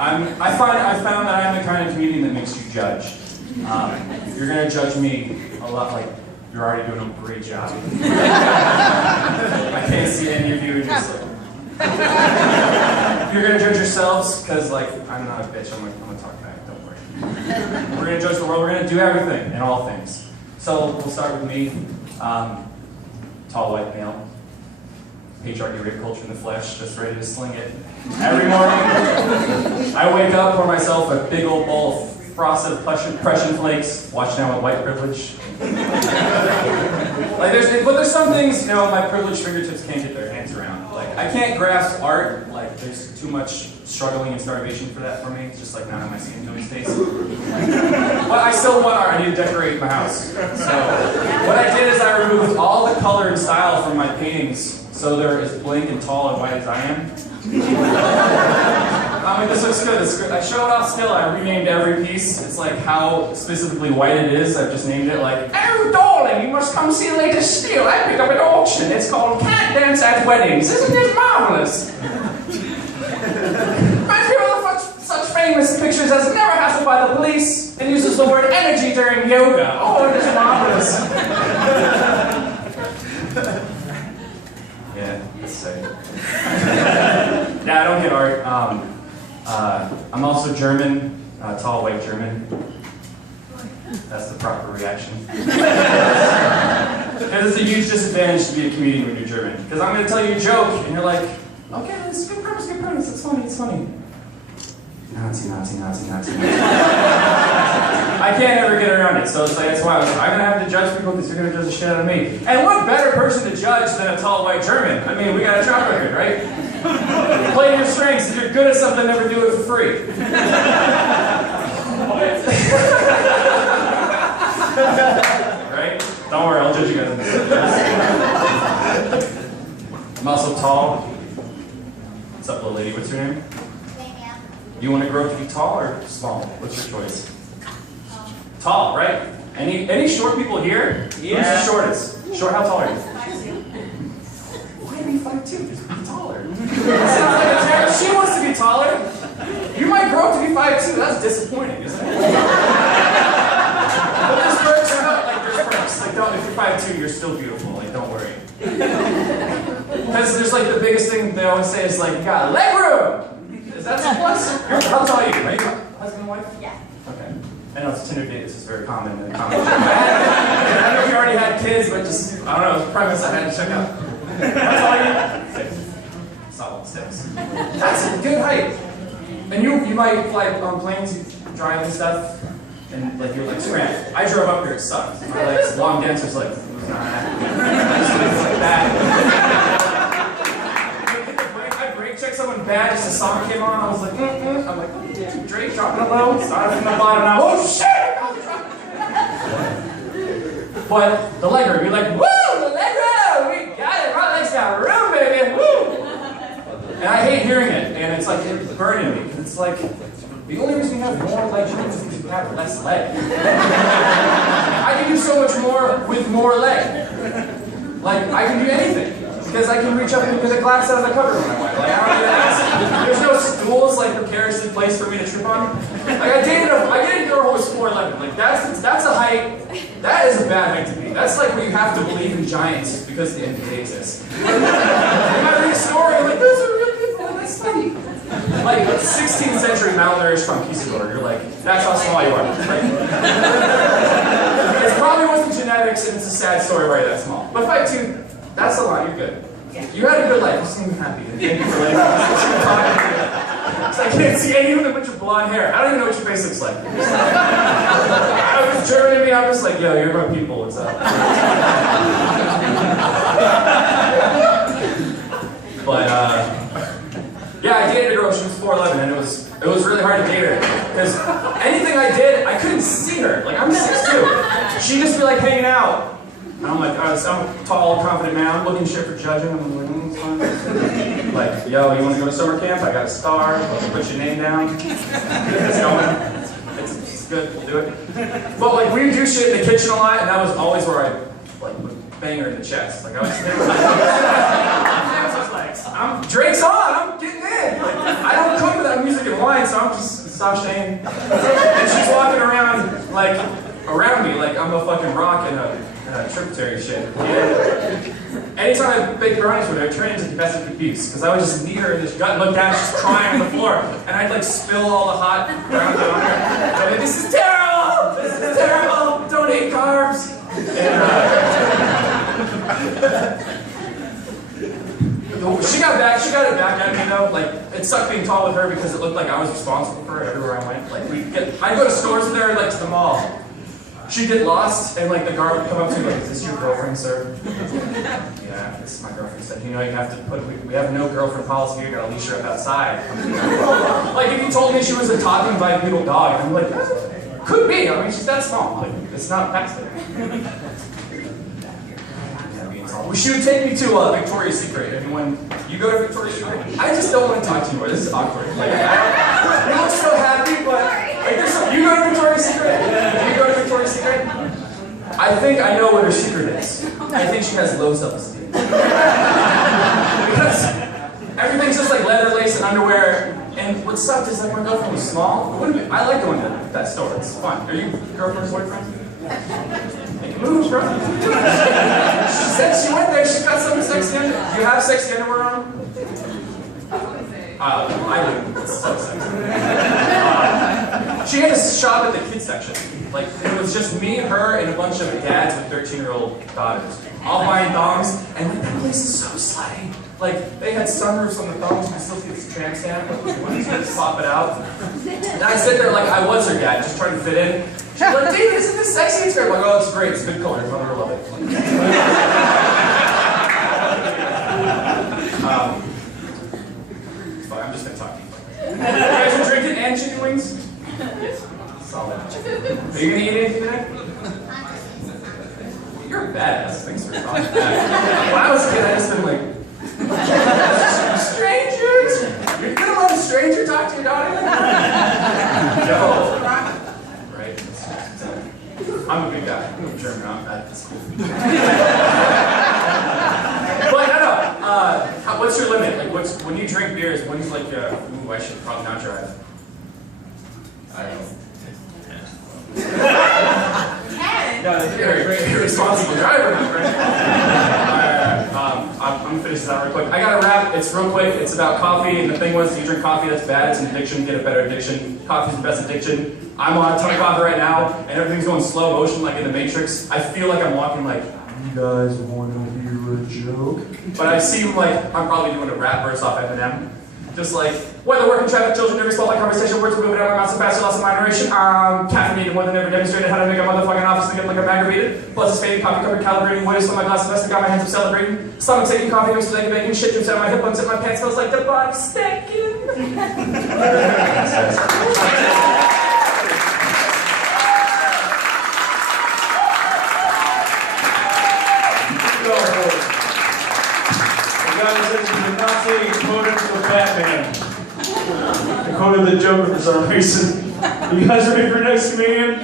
I found that I'm the kind of comedian that makes you judge. You're gonna judge me a lot like you're already doing a great job. I can't see any of you and just like. You're gonna judge yourselves because like I'm not a bitch. I'm gonna talk back. Don't worry. We're gonna judge the world. We're gonna do everything and all things. So we'll start with me. Tall white male. Patriarchy, rape culture in the flesh, just ready to sling it. Every morning, I wake up, pour myself a big old bowl of frosted Prussian flakes, watch now with white privilege. But there's some things, my privileged fingertips can't get their hands around. Like, I can't grasp art, like, there's too much struggling and starvation for that for me. It's just like not on my skin doing space. But I still want art. I need to decorate my house. So, what I did is I removed all the color and style from my paintings. So they're as blank and tall and white as I am. This looks good. I show it off still. I renamed every piece. It's like how specifically white it is. I've just named it like, oh, darling, you must come see the latest steal I picked up at auction. It's called Cat Dance at Weddings. Isn't it marvelous? My hero of such famous pictures as never hassled by the police and uses the word energy during yoga. Oh, it is marvelous. Yeah, that's sick. Yeah, I don't get art. I'm also German, tall white German. That's the proper reaction. Because it's a huge disadvantage to be a comedian when you're German. Because I'm going to tell you a joke, and you're like, okay, it's good premise, it's funny. Nazi. I can't ever get around it, so it's like, that's why I'm going to have to judge people because you're going to judge the shit out of me. And what better person to judge than a tall white German? I mean, we got a track record, right? Play your strengths. If you're good at something, never do it for free. Right? Don't worry, I'll judge you guys in this. I'm also tall. What's up, little lady? What's your name? You want to grow up to be tall or small? What's your choice? Tall, right? Any short people here? Yeah. Who's the shortest? Short, how tall are you? 5'2". Why are you 5'2"? Just be taller. She wants to be taller. You might grow up to be 5'2". That's disappointing, isn't it? But there's perks or not. Like, there's perks. Like, don't, if you're 5'2", you're still beautiful. Like, don't worry. Because there's like the biggest thing they always say is like, you got leg room! Is that a plus? How tall are you? Are you husband and wife? Yeah. Okay. I know it's a Tinder date, this is very common in the conversation. I know you already had kids, but just, I don't know, it's a premise I had to check out. How tall are you? 6. Solid 6. That's a good height. And you might fly on planes, you drive and stuff, and like you're like scram. I drove up here, it sucked. My legs, long dancers like, check someone bad, just a song came on, I was like, I'm like, oh damn, Drake dropping it low, started from the bottom, now, oh shit! But the leg room, you're like, woo, the leg room, we got it, my legs got room, baby, woo! And I hate hearing it, and it's like, it's burning me, it's like, the only reason you have more leg room is because you have less leg. I can do so much more with more leg. Like, I can do anything. Because I can reach up and get a glass out of the cupboard when I want. Like, I don't need to there's no stools like precariously placed for me to trip on. Like I dated a girl who was 4'11". Like that's a height. That is a bad height to be. That's like where you have to believe in giants because the NBA exists. You might read a story like those are real people. That's funny. Like 16th century malnourished conquistador. You're like, that's how small you are. Right? It probably wasn't genetics, and it's a sad story why you're that small. But 5'2". That's a lot, you're good. Yeah. You had a good life, you seem happy. And thank you for letting me talk. So I can't see anyone with a bunch of blonde hair. I don't even know what your face looks like. I was German to me, I'm just like, yo, you're my people, what's up? But, yeah, I dated a girl, she was 4'11", and it was really hard to date her. Because anything I did, I couldn't see her. Like, I'm 6'2". She'd just be like hanging out. And I'm like, I'm a tall, confident man. I'm looking shit for judging. I'm like, yo, you want to go to summer camp? I got a star. I'll put your name down. It's going. It's good. We'll do it. But like, we would do shit in the kitchen a lot, and that was always where I like would bang her in the chest. Like I was like, Drake's on. I'm getting in. Like, I don't come to that music drinking wine, so I'm just stop staying. And she's walking around around me like I'm a fucking rock in a tributary shit. And anytime I bake brownies with her, I turn into domestic abuse because I would just knee her in the gut and look down, she's crying on the floor, and I'd like spill all the hot brownies on her. And I'm like, this is terrible! This is terrible! Don't eat carbs! And, she got it back at me though. Like, it sucked being tall with her because it looked like I was responsible for her everywhere I went. Like, I'd go to stores with her, like to the mall. She'd get lost, and like the guard would come up to me like, "Is this your girlfriend, sir?" "Yeah, this is my girlfriend." Said, "You know, you have to we have no girlfriend policy here. You gotta leash her up outside." Like, if you told me she was a talking bipedal dog, I'm like, could be. I mean, she's that small. Like, it's not past it. She would take me to Victoria's Secret, and when you go to Victoria's Secret, I just don't want to talk to you more. This is awkward. Like, you look so happy, but like, you go to Victoria's Secret. You go to Victoria's Secret. I think I know what her secret is. I think she has low self-esteem because everything's just like leather, lace, and underwear. And what sucked is like my girlfriend was small. I like going to that store. It's fun. Are you girlfriend's boyfriend? Move, bro. She said she went there, she got some sexy underwear. You have sexy underwear on? I do. It's so sexy. She had to shop at the kids section. Like, it was just me, her, and a bunch of dads with 13-year-old daughters. All buying thongs, and like, that place is so slutty. Like, they had sunroofs on the thongs, you can still see this tram stamp, like, when you just pop it out. And I sit there like I was her dad, just trying to fit in. She's like, "David, isn't this sexy?" It's great. I'm like, "Oh, it's great. It's a good color. Your mother will love it." Fine, I'm just going to talk to you. You guys are drinking and chicken wings? Yes. Solid. Are you going to eat anything today? You're a badass. Thanks for talking back. When I was a kid, I just been like, strangers? You're going to let a stranger talk to your daughter? No. I'm a good guy. I'm a German. That's cool. But no. What's your limit? Like, when you drink beers? When's like, ooh, I should probably not drive. I don't know. 10. You're a irresponsible driver, right? I'm gonna finish this out real quick. I got a rap. It's real quick. It's about coffee, and the thing was, you drink coffee, that's bad. It's an addiction. Get a better addiction. Coffee's the best addiction. I'm on a ton of coffee right now, and everything's going slow motion like in the Matrix. I feel like I'm walking like, "You guys want to hear a joke?" But I seem like I'm probably doing a rap verse off Eminem. Just like, whether working traffic, children, every spell, like conversation, words moving out of my mouth so fast, I lost my narration. Caffeinated more than ever demonstrated how to make a motherfucking office and get like I'm aggravated. Plus, it's fading, coffee covered, calibrating, waves on my glass of best, I got my hands up celebrating. Stomach taking coffee, mixed with egg bacon, shit drips out of my hip bones, and my pants smells like the body stinking. Batman. I quoted the Joker for some reason. You guys ready for next comedian?